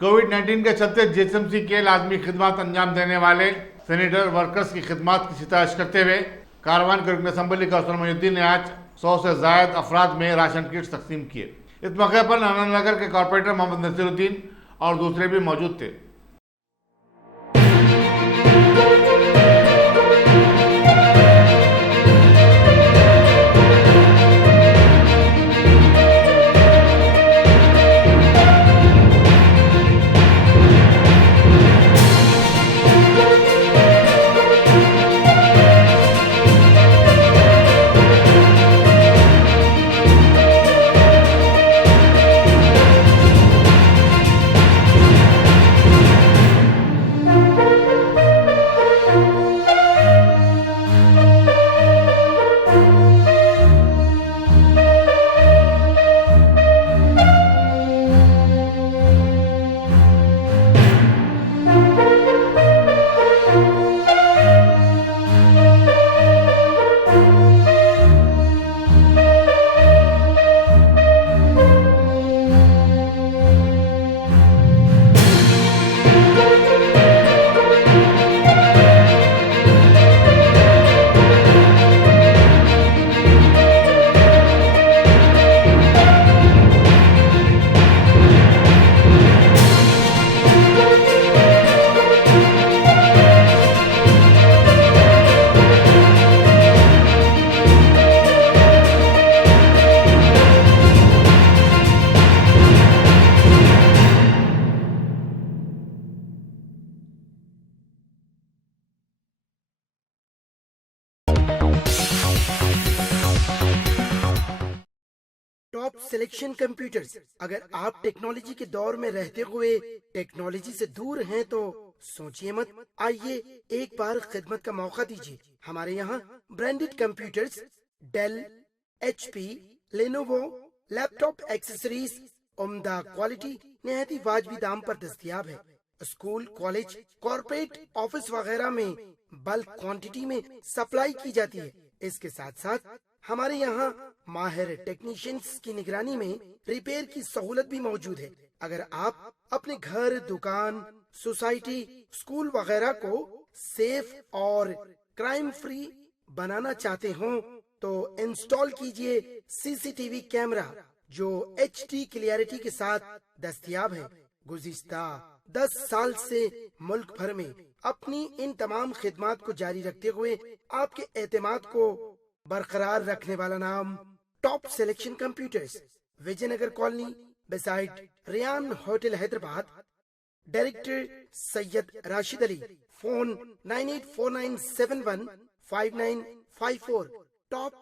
कोविड-19 के चलते जीएचएमसी के लाजमी खिदमत अंजाम देने वाले सैनिटरी वर्कर्स की खिदमत की सिफारिश करते हुए कारवान के रुकन असम्बली कौंसलर मोइनुद्दीन ने आज 100 से जायद अफराद में राशन किट्स तकसीम किए। इस मौके पर नानानगर के कॉर्पोरेटर मोहम्मद नसीरुद्दीन और दूसरे भी मौजूद थे। Top selection computers. अगर आप टेक्नोलॉजी के दौर में रहते हुए टेक्नोलॉजी से दूर हैं तो सोचिए मत, आइए एक बार खिदमत का मौका दीजिए। हमारे यहाँ branded computers Dell, HP, Lenovo, laptop accessories उम्दा क्वालिटी निहायत ही वाजबी दाम पर दस्तयाब है। स्कूल, कॉलेज, कॉर्पोरेट, ऑफिस वगैरह में बल्क क्वांटिटी में सप्लाई की जाती है। इसके साथ साथ हमारे यहाँ माहिर टेक्नीशियंस की निगरानी में रिपेयर की सहूलत भी मौजूद है। अगर आप अपने घर, दुकान, सोसाइटी, स्कूल वगैरह को सेफ और क्राइम फ्री बनाना चाहते हो तो इंस्टॉल कीजिए CCTV कैमरा जो HD क्लियरिटी के साथ दस्तयाब है। गुज़िश्ता 10 साल से मुल्क भर में अपनी इन तमाम खिदमात को जारी रखते हुए आपके एतमाद को बरकरार रखने वाला नाम top selection computers, Vijayanagar colony beside Riyan hotel Hyderabad. Director Syed Rashid Ali. Phone 9849715954। Top